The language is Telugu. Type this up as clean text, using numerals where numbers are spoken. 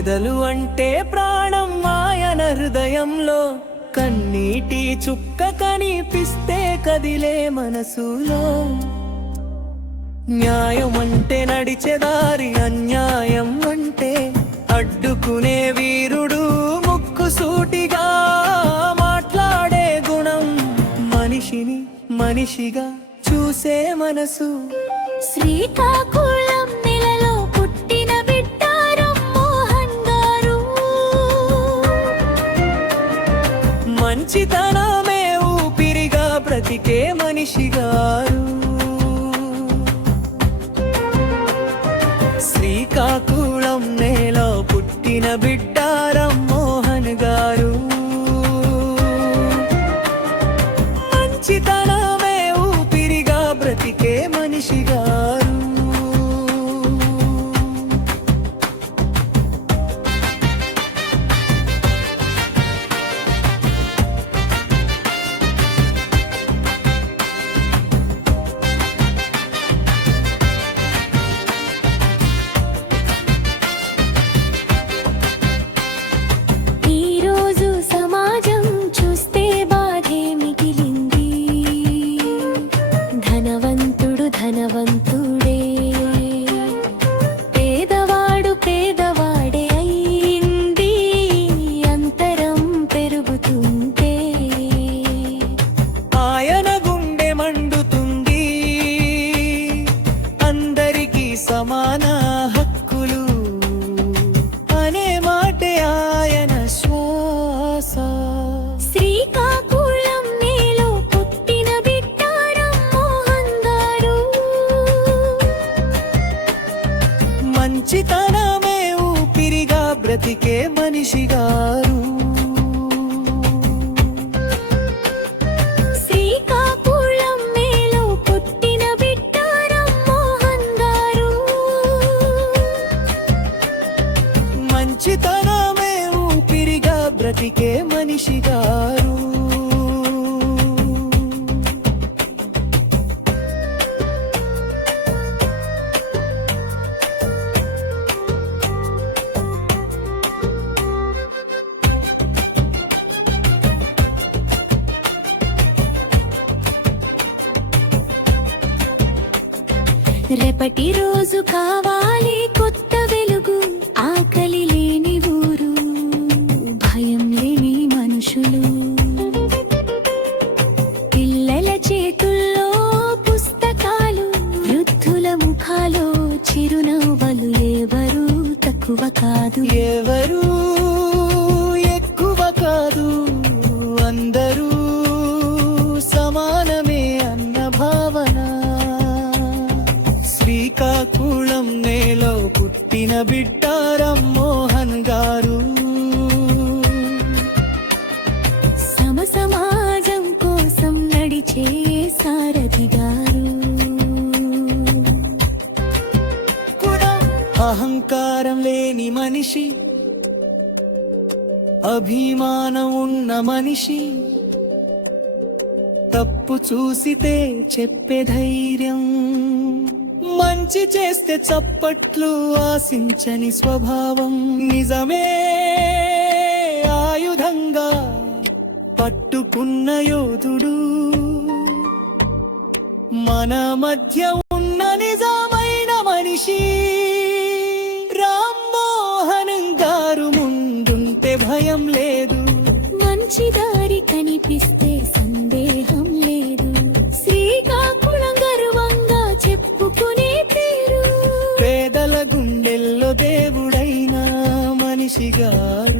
పేదలు అంటే ప్రాణం ఆయన హృదయంలో, కన్నీటి చుక్క కనిపిస్తే కదిలే మనసులో. న్యాయం అంటే నడిచెదారి, అన్యాయం అంటే అడ్డుకునే వీరుడు, ముక్కుసూటిగా మాట్లాడే గుణం, మనిషిని మనిషిగా చూసే మనసు. శ్రీకాకుళం నెలలో పుట్టిన బిడ్డ రామ్మోహన్ గారు, మంచితనమే ఊపిరిగా బ్రతికే మనిషి గారు. శ్రీకాకుళం నేలో పుట్టిన బిడ్డ రామ్మోహన్ గారు, మంచితనమే ఊపిరిగా బ్రతికే మనిషి గారు. ధనవంతుడే పేదవాడు పేదవాడే అయింది, అంతరం పెరుగుతుంటే ఆయన గుండె మండుతుంది, అందరికీ సమాన హక్కులు అనే మాటే ఆయన శ్వాస. శ్రీకాకుళం నేలో పుట్టిన బిడ్డ రామ్మోహన్ గారు, మంచితనమే ఊపిరిగా బ్రతికే మనిషి గారు. శ్రీకాకుళం నేలో పుట్టిన బిడ్డ రామ్మోహన్ గారు, మంచితనమే ఊపిరిగా బ్రతికే మనిషి గారు. రేపటి రోజు కావాలి కొత్త వెలుగు, ఆకలి లేని ఊరు, భయం లేని మనుషులు, పిల్లల చేతుల్లో పుస్తకాలు, వృద్ధుల ముఖాలో చిరునవ్వులు, ఎవరు తక్కువ కాదు, ఎవరు ఎక్కువ కాదు, అందరూ సమానమే అన్న భావన. శ్రీకాకుళం నేలో పుట్టిన బిడ్డ రామ్మోహన్ గారు, సమాజం కోసం నడిచే సారథి గారు. అహంకారం లేని మనిషి, అభిమానం ఉన్న మనిషి, తప్పు చూసితే చెప్పే ధైర్యం, మంచి చేస్తే చప్పట్లు ఆశించని స్వభావం, నిజమే ఆయుధంగా పట్టుకున్న యోధుడు, మన మధ్య ఉన్న నిజమైన మనిషి రామ్మోహన్ గారు. ముందుంటే భయం లేదు, మంచి దారి కనిపిస్తే సందేహం లేదు, శ్రీకాకుళం గర్వంగా చెప్పుకునే పేరు, పేదల గుండెల్లో దేవుడైన మనిషి గారు.